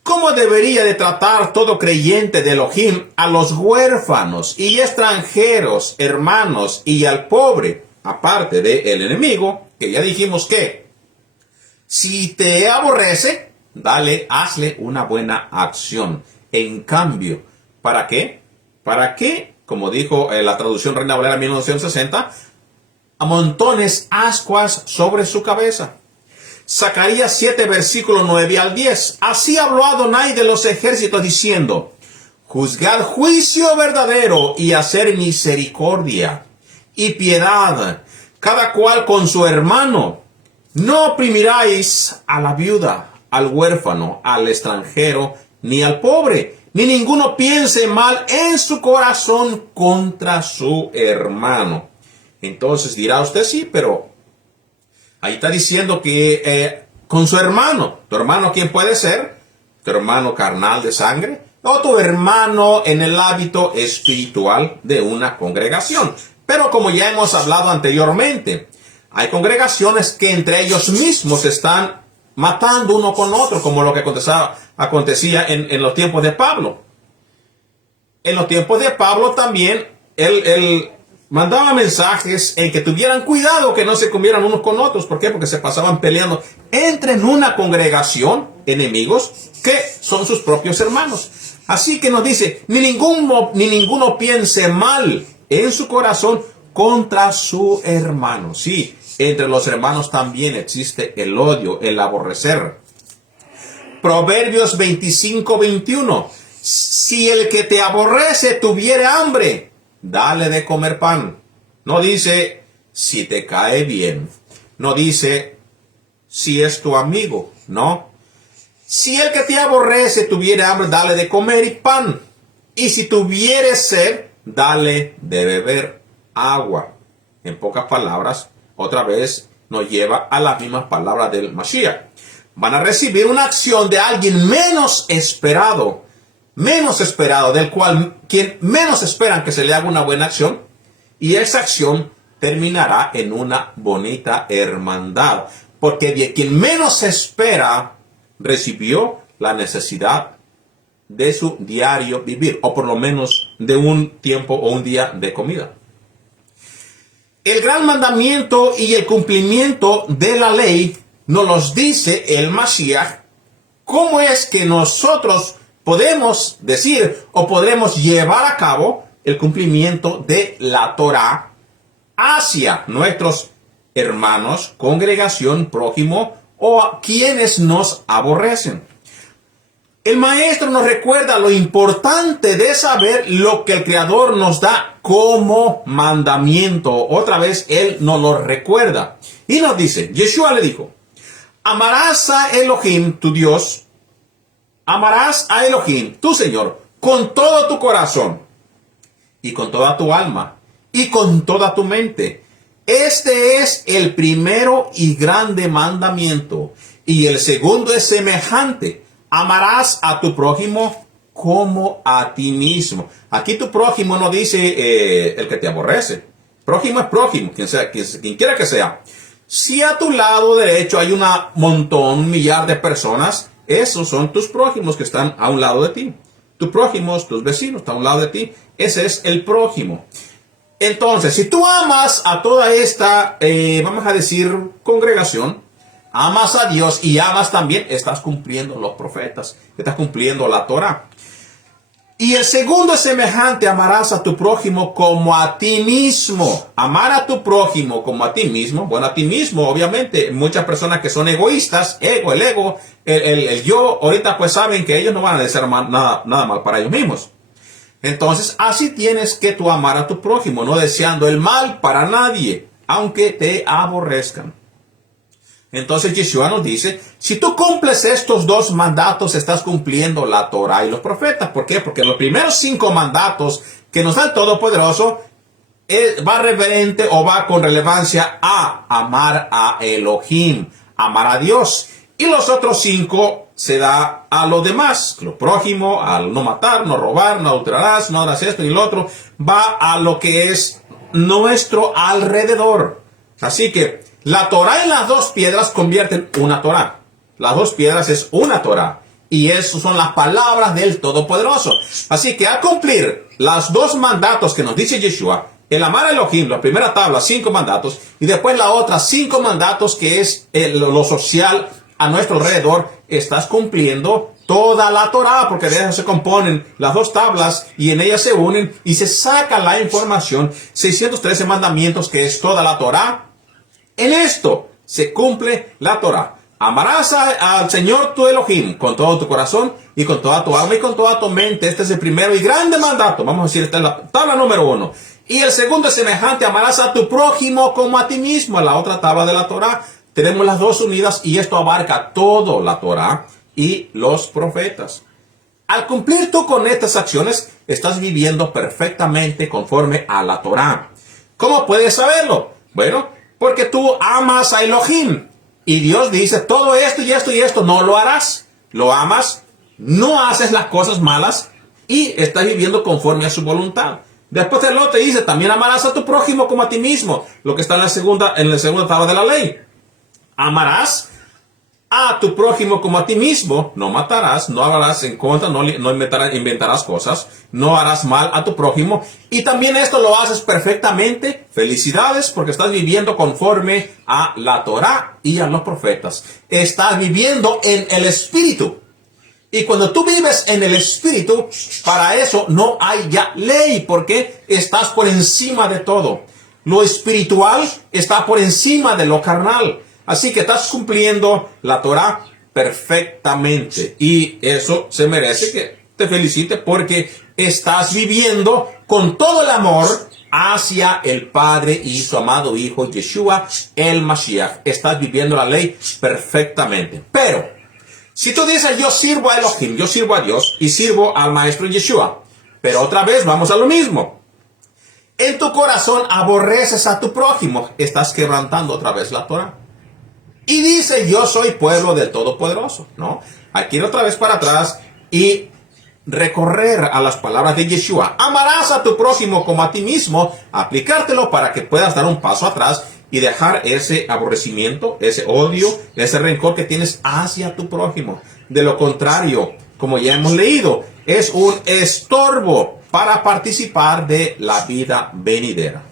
¿Cómo debería de tratar todo creyente de Elohim a los huérfanos y extranjeros, hermanos y al pobre, aparte del enemigo, que ya dijimos que si te aborrece, hazle una buena acción. En cambio, ¿para qué? Para que, como dijo la traducción Reina Valera 1960, amontones ascuas sobre su cabeza. Zacarías 7, versículo 9 al 10. Así habló Adonai de los ejércitos diciendo: juzgad juicio verdadero y hacer misericordia y piedad, cada cual con su hermano. No oprimiráis a la viuda, al huérfano, al extranjero, ni al pobre, ni ninguno piense mal en su corazón contra su hermano. Entonces dirá usted, sí, pero ahí está diciendo que con su hermano. ¿Tu hermano quién puede ser? ¿Tu hermano carnal de sangre? O tu hermano en el hábito espiritual de una congregación. Pero como ya hemos hablado anteriormente, hay congregaciones que entre ellos mismos están matando uno con otro, como lo que acontecía en los tiempos de Pablo. En los tiempos de Pablo también, él mandaba mensajes en que tuvieran cuidado que no se comieran unos con otros. ¿Por qué? Porque se pasaban peleando en una congregación, enemigos, que son sus propios hermanos. Así que nos dice, ni ninguno piense mal en su corazón contra su hermano. Sí, entre los hermanos también existe el odio, el aborrecer. Proverbios 25:21. Si el que te aborrece tuviere hambre, dale de comer pan. No dice si te cae bien. No dice si es tu amigo. No. Si el que te aborrece tuviere hambre, dale de comer y pan. Y si tuviere sed, dale de beber agua. En pocas palabras, otra vez nos lleva a las mismas palabras del Mashiach. Van a recibir una acción de alguien menos esperado, del cual quien menos esperan que se le haga una buena acción, y esa acción terminará en una bonita hermandad, porque de quien menos espera recibió la necesidad de su diario vivir, o por lo menos de un tiempo o un día de comida. El gran mandamiento y el cumplimiento de la ley nos los dice el Mashiach. ¿Cómo es que nosotros podemos decir o podremos llevar a cabo el cumplimiento de la Torah hacia nuestros hermanos, congregación, prójimo o a quienes nos aborrecen? El maestro nos recuerda lo importante de saber lo que el Creador nos da como mandamiento. Otra vez Él nos lo recuerda. Y nos dice, Yeshua le dijo, amarás a Elohim, tu Dios, amarás a Elohim, tu Señor, con todo tu corazón y con toda tu alma y con toda tu mente. Este es el primero y grande mandamiento. Y el segundo es semejante. Amarás a tu prójimo como a ti mismo. Aquí tu prójimo no dice el que te aborrece. Prójimo es prójimo, quien quiera que sea. Si a tu lado derecho hay un millar de personas, esos son tus prójimos que están a un lado de ti. Tus prójimos, tus vecinos están a un lado de ti. Ese es el prójimo. Entonces, si tú amas a toda esta, vamos a decir, congregación, amas a Dios y amas también, estás cumpliendo los profetas, estás cumpliendo la Torah. Y el segundo es semejante, amarás a tu prójimo como a ti mismo. Amar a tu prójimo como a ti mismo. Bueno, a ti mismo, obviamente, muchas personas que son egoístas, el ego, el yo, ahorita pues saben que ellos no van a desear nada mal para ellos mismos. Entonces, así tienes que tú amar a tu prójimo, no deseando el mal para nadie, aunque te aborrezcan. Entonces Yeshua nos dice, si tú cumples estos dos mandatos, estás cumpliendo la Torah y los profetas. ¿Por qué? Porque los primeros 5 mandatos que nos da el Todopoderoso va referente o va con relevancia a amar a Elohim, amar a Dios. Y los otros 5 se da a lo demás, lo prójimo, al no matar, no robar, no adulterarás, no harás esto ni lo otro. Va a lo que es nuestro alrededor. Así que la Torah en las 2 piedras convierten una Torah. Las 2 piedras es una Torah. Y eso son las palabras del Todopoderoso. Así que al cumplir los 2 mandatos que nos dice Yeshua, el amar a Elohim, la primera tabla, 5 mandatos, y después la otra, 5 mandatos que es lo social a nuestro alrededor, estás cumpliendo toda la Torah, porque de eso se componen las 2 tablas y en ellas se unen y se saca la información, 613 mandamientos que es toda la Torah. En esto se cumple la Torah. Amarás al Señor tu Elohim con todo tu corazón y con toda tu alma y con toda tu mente. Este es el primero y grande mandato. Vamos a decir, esta es la tabla número 1. Y el segundo es semejante, amarás a tu prójimo como a ti mismo. En la otra tabla de la Torah tenemos las 2 unidas y esto abarca todo la Torah y los profetas. Al cumplir tú con estas acciones, estás viviendo perfectamente conforme a la Torah. ¿Cómo puedes saberlo? Bueno, porque tú amas a Elohim. Y Dios dice, todo esto y esto y esto no lo harás. Lo amas, no haces las cosas malas y estás viviendo conforme a su voluntad. Después el otro te dice, también amarás a tu prójimo como a ti mismo. Lo que está en la segunda tabla de la ley. Amarás a tu prójimo como a ti mismo. No matarás, no hablarás en contra, no inventarás cosas, no harás mal a tu prójimo. Y también esto lo haces perfectamente. Felicidades, porque estás viviendo conforme a la Torah y a los profetas. Estás viviendo en el Espíritu. Y cuando tú vives en el Espíritu, para eso no hay ya ley, porque estás por encima de todo. Lo espiritual está por encima de lo carnal. Así que estás cumpliendo la Torah perfectamente. Y eso se merece que te felicite porque estás viviendo con todo el amor hacia el Padre y su amado Hijo Yeshua, el Mashiach. Estás viviendo la ley perfectamente. Pero, si tú dices, yo sirvo a Elohim, yo sirvo a Dios y sirvo al Maestro Yeshua. Pero otra vez vamos a lo mismo. En tu corazón aborreces a tu prójimo. Estás quebrantando otra vez la Torah. Y dice, yo soy pueblo del Todopoderoso, ¿no? Hay que ir otra vez para atrás y recorrer a las palabras de Yeshua. Amarás a tu prójimo como a ti mismo, aplicártelo para que puedas dar un paso atrás y dejar ese aborrecimiento, ese odio, ese rencor que tienes hacia tu prójimo. De lo contrario, como ya hemos leído, es un estorbo para participar de la vida venidera.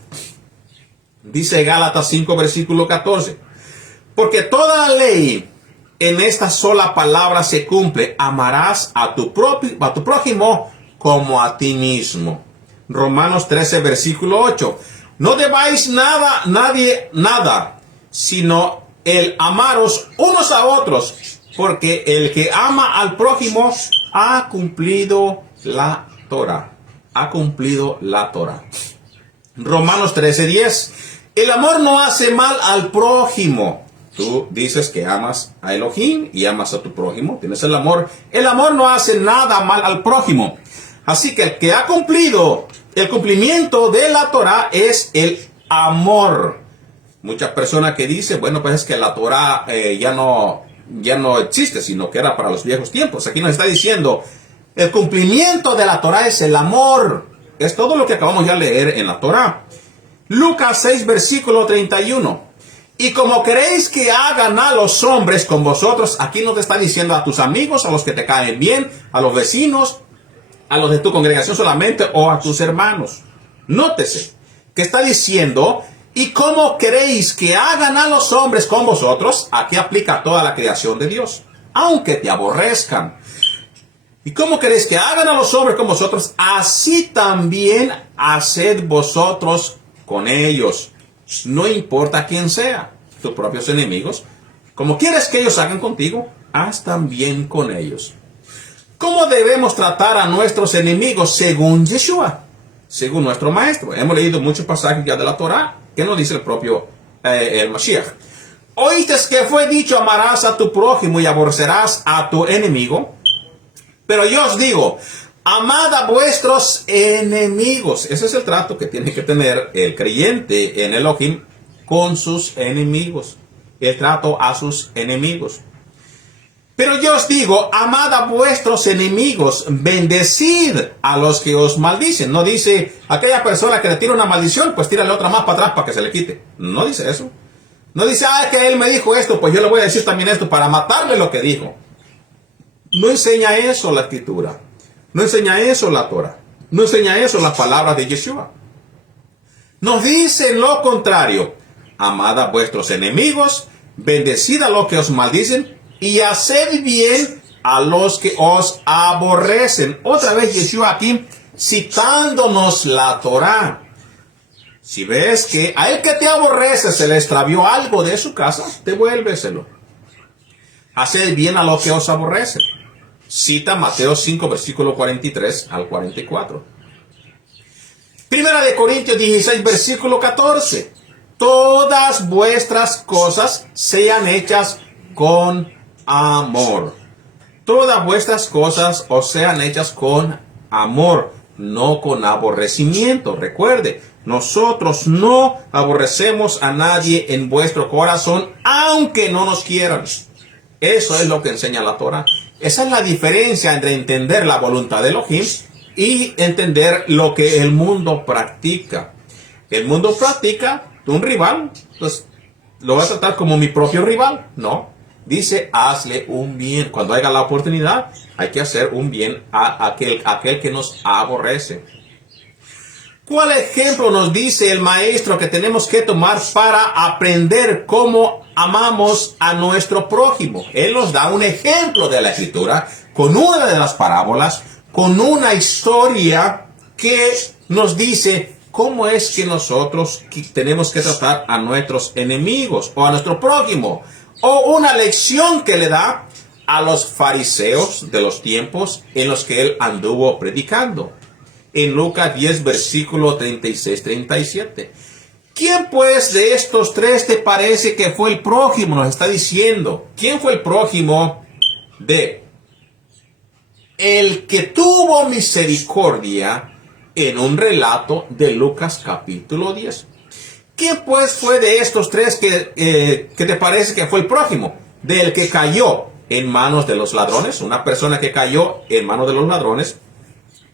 Dice Gálatas 5, versículo 14. Porque toda la ley en esta sola palabra se cumple: amarás a tu prójimo como a ti mismo. Romanos 13, versículo 8. No debáis nada, sino el amaros unos a otros, porque el que ama al prójimo ha cumplido la Torah. Ha cumplido la Torah. Romanos 13, 10. El amor no hace mal al prójimo. Tú dices que amas a Elohim y amas a tu prójimo. Tienes el amor. El amor no hace nada mal al prójimo. Así que el que ha cumplido el cumplimiento de la Torah es el amor. Muchas personas que dicen, bueno, pues es que la Torah ya no existe, sino que era para los viejos tiempos. Aquí nos está diciendo, el cumplimiento de la Torah es el amor. Es todo lo que acabamos ya de leer en la Torah. Lucas 6, versículo 31. Y como queréis que hagan a los hombres con vosotros, aquí no te está diciendo a tus amigos, a los que te caen bien, a los vecinos, a los de tu congregación solamente, o a tus hermanos. Nótese que está diciendo, y como queréis que hagan a los hombres con vosotros, aquí aplica toda la creación de Dios, aunque te aborrezcan. Y como queréis que hagan a los hombres con vosotros, así también haced vosotros con ellos. No importa quién sea, tus propios enemigos. Como quieres que ellos hagan contigo, haz también con ellos. ¿Cómo debemos tratar a nuestros enemigos según Yeshua? Según nuestro maestro. Hemos leído muchos pasajes ya de la Torah que nos dice el propio el Mashiach. Oíste que fue dicho, amarás a tu prójimo y aborrecerás a tu enemigo. Pero yo os digo, amad a vuestros enemigos. Ese es el trato que tiene que tener el creyente en Elohim con sus enemigos. El trato a sus enemigos. Pero yo os digo, amad a vuestros enemigos, bendecid a los que os maldicen. No dice, aquella persona que le tira una maldición, pues tírale otra más para atrás para que se le quite. No dice eso. No dice, que él me dijo esto, pues yo le voy a decir también esto para matarle lo que dijo. No enseña eso la Escritura. No enseña eso la Torah. No enseña eso las palabras de Yeshua. Nos dice lo contrario. Amad a vuestros enemigos, bendecid a los que os maldicen, y haced bien a los que os aborrecen. Otra vez Yeshua aquí citándonos la Torah. Si ves que a el que te aborrece se le extravió algo de su casa, devuélveselo. Haced bien a los que os aborrecen. Cita Mateo 5, versículo 43 al 44. Primera de Corintios 16, versículo 14. Todas vuestras cosas sean hechas con amor. Todas vuestras cosas os sean hechas con amor, no con aborrecimiento. Recuerde, nosotros no aborrecemos a nadie en vuestro corazón, aunque no nos quieran. Eso es lo que enseña la Torah. Esa es la diferencia entre entender la voluntad de Elohim y entender lo que el mundo practica. El mundo practica un rival, pues lo va a tratar como mi propio rival. No. Dice, hazle un bien. Cuando haya la oportunidad, hay que hacer un bien a aquel que nos aborrece. ¿Cuál ejemplo nos dice el maestro que tenemos que tomar para aprender cómo amamos a nuestro prójimo? Él nos da un ejemplo de la Escritura con una de las parábolas, con una historia que nos dice cómo es que nosotros tenemos que tratar a nuestros enemigos o a nuestro prójimo. O una lección que le da a los fariseos de los tiempos en los que él anduvo predicando. En Lucas 10, versículo 36-37. ¿Quién pues de estos tres te parece que fue el prójimo? Nos está diciendo. ¿Quién fue el prójimo de el que tuvo misericordia en un relato de Lucas capítulo 10? ¿Quién pues fue de estos tres que te parece que fue el prójimo? Del que cayó en manos de los ladrones. Una persona que cayó en manos de los ladrones.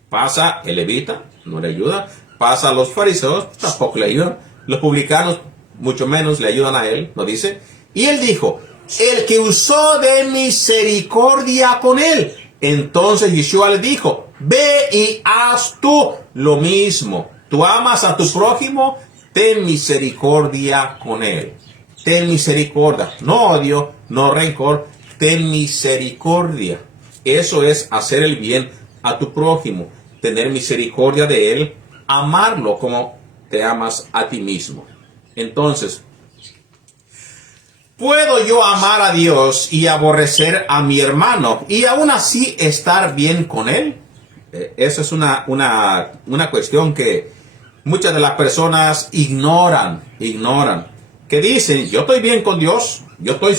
Pasa el levita, no le ayuda. Pasa a los fariseos, tampoco le ayudan. Los publicanos mucho menos le ayudan a él, ¿no dice? Y él dijo, el que usó de misericordia con él. Entonces Yeshua le dijo, ve y haz tú lo mismo. Tú amas a tu prójimo, ten misericordia con él. Ten misericordia, no odio, no rencor, ten misericordia. Eso es hacer el bien a tu prójimo, tener misericordia de él, amarlo como te amas a ti mismo. Entonces, ¿puedo yo amar a Dios y aborrecer a mi hermano y aún así estar bien con él? Esa es una cuestión que muchas de las personas ignoran. Que dicen, yo estoy bien con Dios, yo estoy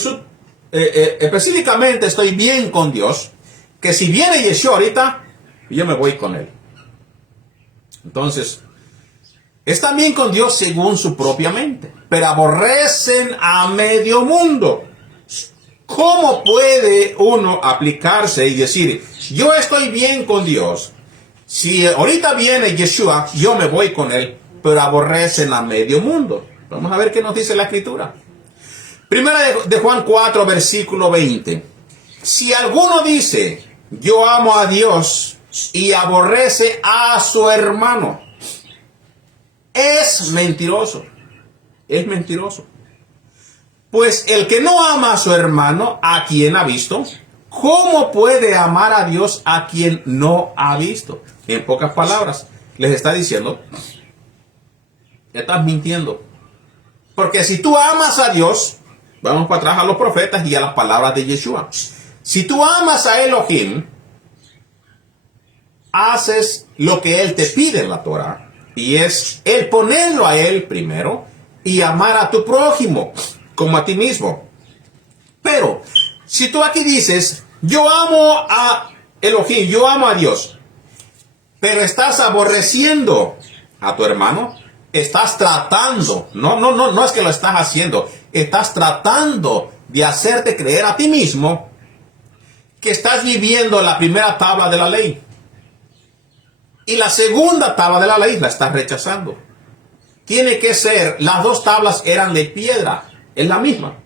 específicamente estoy bien con Dios, que si viene Yeshua ahorita, yo me voy con él. Entonces, están bien con Dios según su propia mente, pero aborrecen a medio mundo. ¿Cómo puede uno aplicarse y decir, yo estoy bien con Dios? Si ahorita viene Yeshua, yo me voy con él, pero aborrecen a medio mundo. Vamos a ver qué nos dice la Escritura. Primera de Juan 4, versículo 20. Si alguno dice, yo amo a Dios y aborrece a su hermano, es mentiroso. Es mentiroso. Pues el que no ama a su hermano, ¿a quien ha visto? ¿Cómo puede amar a Dios a quien no ha visto? En pocas palabras, les está diciendo, estás mintiendo. Porque si tú amas a Dios, vamos para atrás a los profetas y a las palabras de Yeshua. Si tú amas a Elohim, haces lo que Él te pide en la Torah. Y es el ponerlo a Él primero y amar a tu prójimo como a ti mismo. Pero si tú aquí dices, yo amo a Elohim, yo amo a Dios, pero estás aborreciendo a tu hermano, estás tratando, no es que lo estás haciendo, estás tratando de hacerte creer a ti mismo que estás viviendo la primera tabla de la ley. Y la segunda tabla de la ley la estás rechazando. Tiene que ser, las dos tablas eran de piedra, es la misma.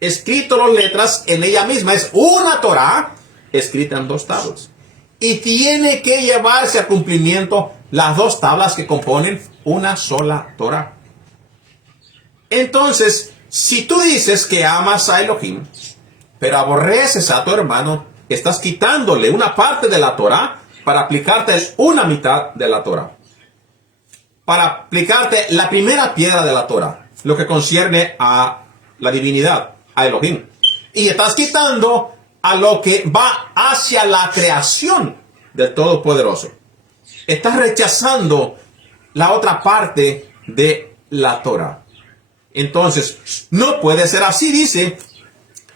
Escrito las letras en ella misma, es una Torah escrita en dos tablas. Y tiene que llevarse a cumplimiento las dos tablas que componen una sola Torah. Entonces, si tú dices que amas a Elohim, pero aborreces a tu hermano, estás quitándole una parte de la Torah para aplicarte una mitad de la Torah. Para aplicarte la primera piedra de la Torah, lo que concierne a la divinidad, a Elohim. Y estás quitando a lo que va hacia la creación del Todopoderoso. Estás rechazando la otra parte de la Torah. Entonces, no puede ser así, dice,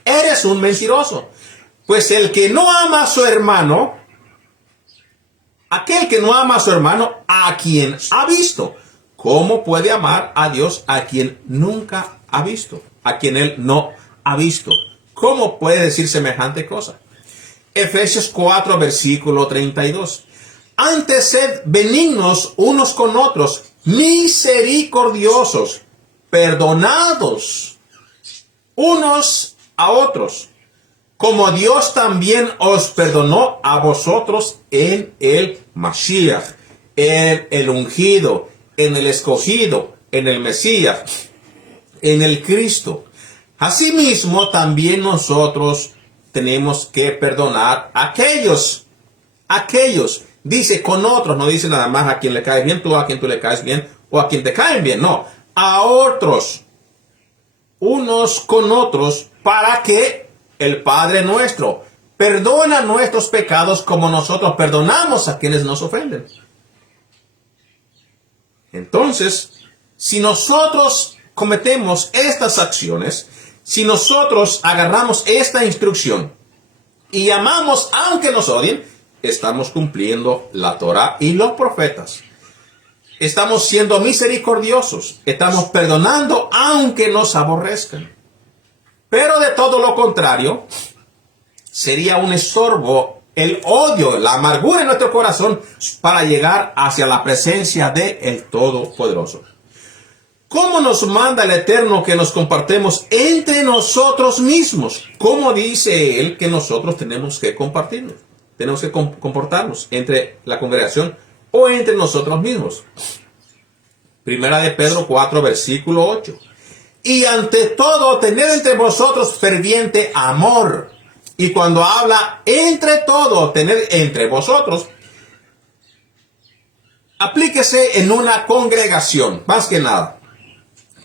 eres un mentiroso. Pues el que no ama a su hermano, aquel que no ama a su hermano, a quien ha visto, ¿cómo puede amar a Dios a quien nunca ha visto? A quien él no ha visto. ¿Cómo puede decir semejante cosa? Efesios 4, versículo 32. Antes sed benignos unos con otros, misericordiosos, perdonados unos a otros, como Dios también os perdonó a vosotros en el Mashiach, en el ungido, en el escogido, en el Mesías, en el Cristo. Asimismo, también nosotros tenemos que perdonar a aquellos, dice con otros, no dice nada más a quien le caes bien tú, a quien tú le caes bien, o a quien te caen bien, no, a otros, unos con otros, para que el Padre nuestro perdona nuestros pecados como nosotros perdonamos a quienes nos ofenden. Entonces, si nosotros cometemos estas acciones, si nosotros agarramos esta instrucción y amamos aunque nos odien, estamos cumpliendo la Torah y los profetas. Estamos siendo misericordiosos, estamos perdonando aunque nos aborrezcan. Pero de todo lo contrario, sería un estorbo el odio, la amargura en nuestro corazón para llegar hacia la presencia del Todopoderoso. ¿Cómo nos manda el Eterno que nos compartemos entre nosotros mismos? ¿Cómo dice Él que nosotros tenemos que compartirnos? Tenemos que comportarnos entre la congregación o entre nosotros mismos. Primera de Pedro 4, versículo 8. Y ante todo, tened entre vosotros ferviente amor. Y cuando habla entre todo, tened entre vosotros, aplíquese en una congregación, más que nada.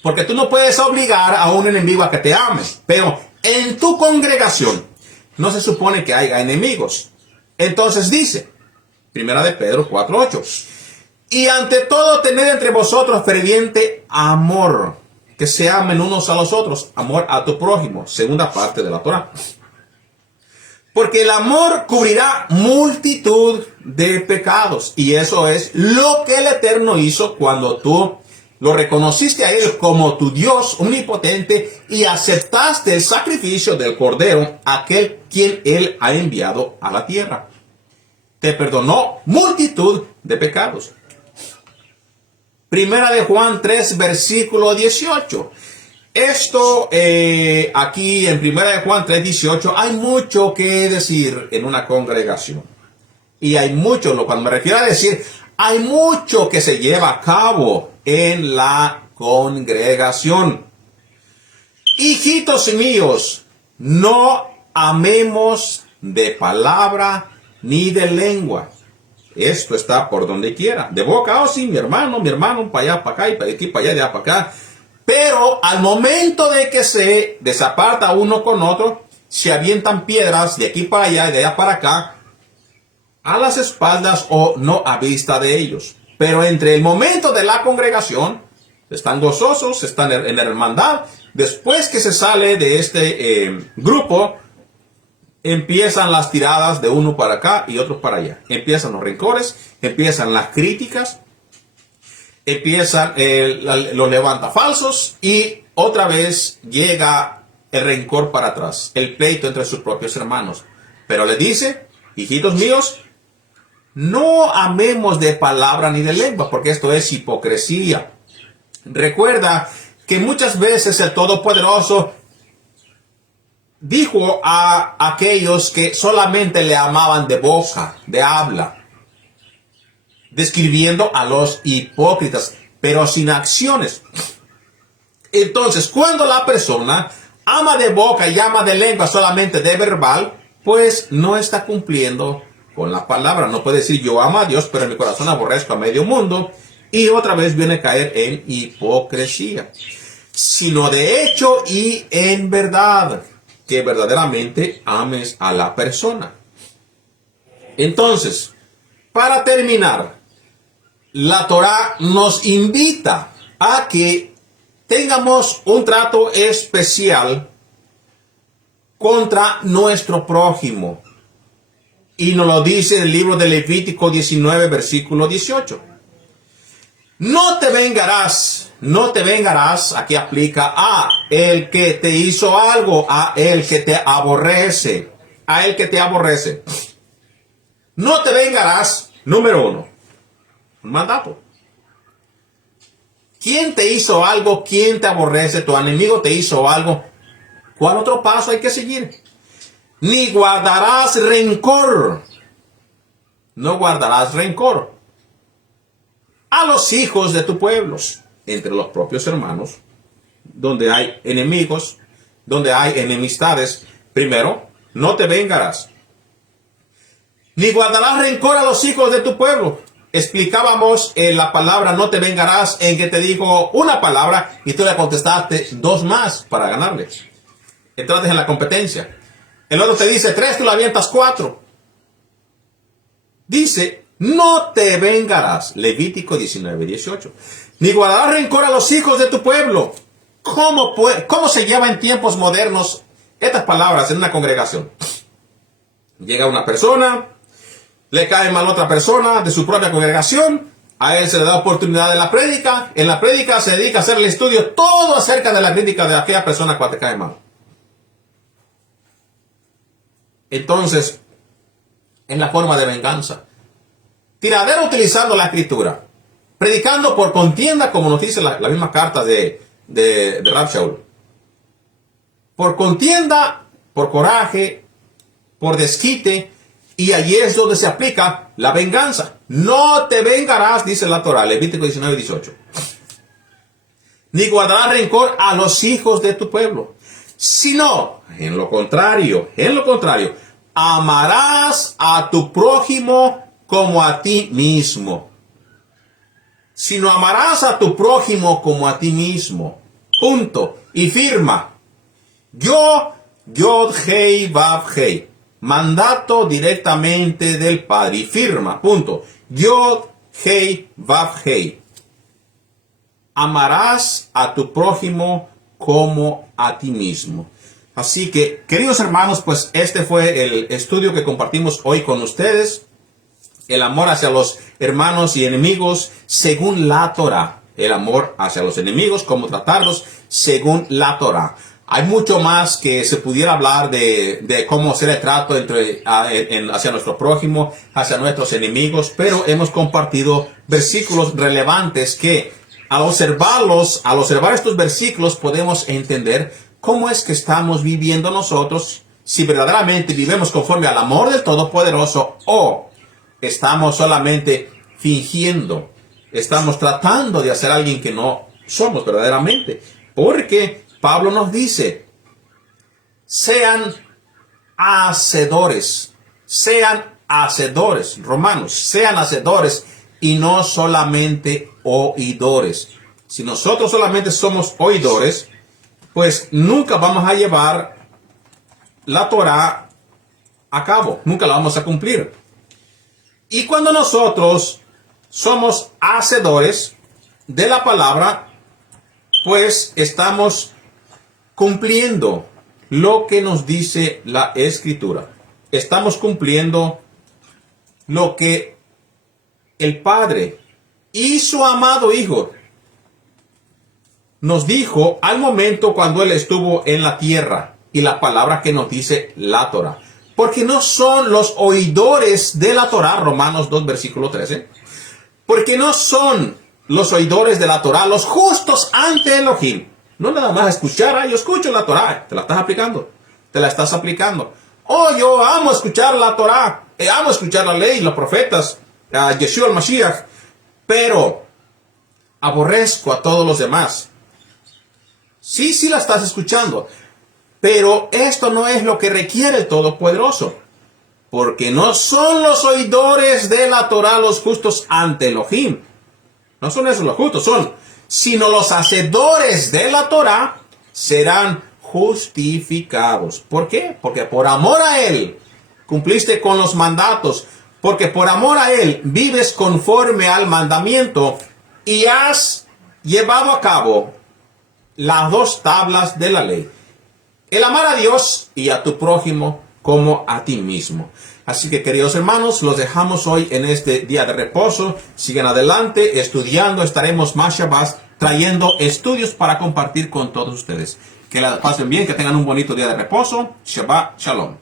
Porque tú no puedes obligar a un enemigo a que te ame. Pero en tu congregación no se supone que haya enemigos. Entonces dice, Primera de Pedro 4:8. Y ante todo tened entre vosotros ferviente amor. Que se amen unos a los otros. Amor a tu prójimo. Segunda parte de la Torah. Porque el amor cubrirá multitud de pecados. Y eso es lo que el Eterno hizo cuando tú lo reconociste a Él como tu Dios omnipotente y aceptaste el sacrificio del Cordero, aquel quien Él ha enviado a la tierra. Te perdonó multitud de pecados. Primera de Juan 3, versículo 18. Esto aquí en Primera de Juan 3, 18 hay mucho que decir en una congregación. Y hay mucho, cuando me refiero a decir, hay mucho que se lleva a cabo en la congregación. Hijitos míos, no amemos de palabra ni de lengua. Esto está por donde quiera. De boca, oh sí, mi hermano, para allá, para acá, y para aquí, para allá, de allá, para acá. Pero al momento de que se desaparta uno con otro, se avientan piedras de aquí para allá y de allá para acá, a las espaldas o no a vista de ellos. Pero entre el momento de la congregación, están gozosos, están en hermandad. Después que se sale de este grupo, empiezan las tiradas de uno para acá y otro para allá. Empiezan los rencores, empiezan las críticas, empiezan los levantafalsos y otra vez llega el rencor para atrás, el pleito entre sus propios hermanos. Pero le dice, hijitos míos, no amemos de palabra ni de lengua, porque esto es hipocresía. Recuerda que muchas veces el Todopoderoso dijo a aquellos que solamente le amaban de boca, de habla, describiendo a los hipócritas, pero sin acciones. Entonces, cuando la persona ama de boca y ama de lengua solamente de verbal, pues no está cumpliendo con la palabra. No puede decir yo amo a Dios, pero en mi corazón aborrezco a medio mundo, y otra vez viene a caer en hipocresía. Sino de hecho y en verdad, que verdaderamente ames a la persona. Entonces, para terminar, la Torah nos invita a que tengamos un trato especial contra nuestro prójimo. Y nos lo dice en el libro de Levítico 19, versículo 18. No te vengarás, aquí aplica a el que te hizo algo, a el que te aborrece, No te vengarás, número 1, un mandato. ¿Quién te hizo algo? ¿Quién te aborrece? ¿Tu enemigo te hizo algo? ¿Cuál otro paso hay que seguir? Ni guardarás rencor. No guardarás rencor a los hijos de tu pueblo, entre los propios hermanos, donde hay enemigos, donde hay enemistades. Primero, no te vengarás. Ni guardarás rencor a los hijos de tu pueblo. Explicábamos la palabra no te vengarás en que te dijo una palabra y tú le contestaste 2 más para ganarle. Entonces en la competencia. El otro te dice 3, tú le avientas 4. Dice, no te vengarás. Levítico 19, 18. Ni guardarás rencor a los hijos de tu pueblo. ¿Cómo se lleva en tiempos modernos estas palabras en una congregación? Llega una persona, le cae mal a otra persona de su propia congregación, a él se le da oportunidad en la prédica se dedica a hacer el estudio todo acerca de la crítica de aquella persona cuando te cae mal. Entonces, en la forma de venganza, tiradero utilizando la escritura. predicando por contienda, como nos dice la misma carta de Rab Shaul. Por contienda, por coraje, por desquite, y allí es donde se aplica la venganza. No te vengarás, dice la Torah, Levítico 19:18. Ni guardarás rencor a los hijos de tu pueblo, sino, en lo contrario, amarás a tu prójimo como a ti mismo. Sino amarás a tu prójimo como a ti mismo. Punto. Y firma. Yo, Yod Hei Vav Hei. Mandato directamente del Padre. Y firma. Punto. Yod Hei Vav Hei. Amarás a tu prójimo como a ti mismo. Así que, queridos hermanos, pues este fue el estudio que compartimos hoy con ustedes. El amor hacia los hermanos y enemigos según la Torah. El amor hacia los enemigos, cómo tratarlos según la Torah. Hay mucho más que se pudiera hablar de cómo hacer el trato hacia nuestro prójimo, hacia nuestros enemigos, pero hemos compartido versículos relevantes que al observar estos versículos podemos entender cómo es que estamos viviendo nosotros, si verdaderamente vivimos conforme al amor del Todopoderoso o estamos solamente fingiendo, estamos tratando de hacer alguien que no somos verdaderamente. Porque Pablo nos dice, sean hacedores, Romanos, sean hacedores y no solamente oidores. Si nosotros solamente somos oidores, pues nunca vamos a llevar la Torah a cabo, nunca la vamos a cumplir. Y cuando nosotros somos hacedores de la palabra, pues estamos cumpliendo lo que nos dice la Escritura. Estamos cumpliendo lo que el Padre y su amado Hijo nos dijo al momento cuando Él estuvo en la tierra, y la palabra que nos dice la Torah. Porque no son los oidores de la Torah, Romanos 2, versículo 13. Porque no son los oidores de la Torah los justos ante Elohim. No nada más escuchar, yo escucho la Torah. Te la estás aplicando. Oh, yo amo escuchar la Torah. Amo escuchar la ley, los profetas, Yeshua el Mashiach. Pero aborrezco a todos los demás. Sí la estás escuchando. Pero esto no es lo que requiere el Todopoderoso. Porque no son los oidores de la Torah los justos ante Elohim. No son esos los justos, sino los hacedores de la Torah serán justificados. ¿Por qué? Porque por amor a Él cumpliste con los mandatos. Porque por amor a Él vives conforme al mandamiento y has llevado a cabo las 2 tablas de la ley. El amar a Dios y a tu prójimo como a ti mismo. Así que, queridos hermanos, los dejamos hoy en este día de reposo. Sigan adelante estudiando. Estaremos más Shabbat trayendo estudios para compartir con todos ustedes. Que la pasen bien, que tengan un bonito día de reposo. Shabbat Shalom.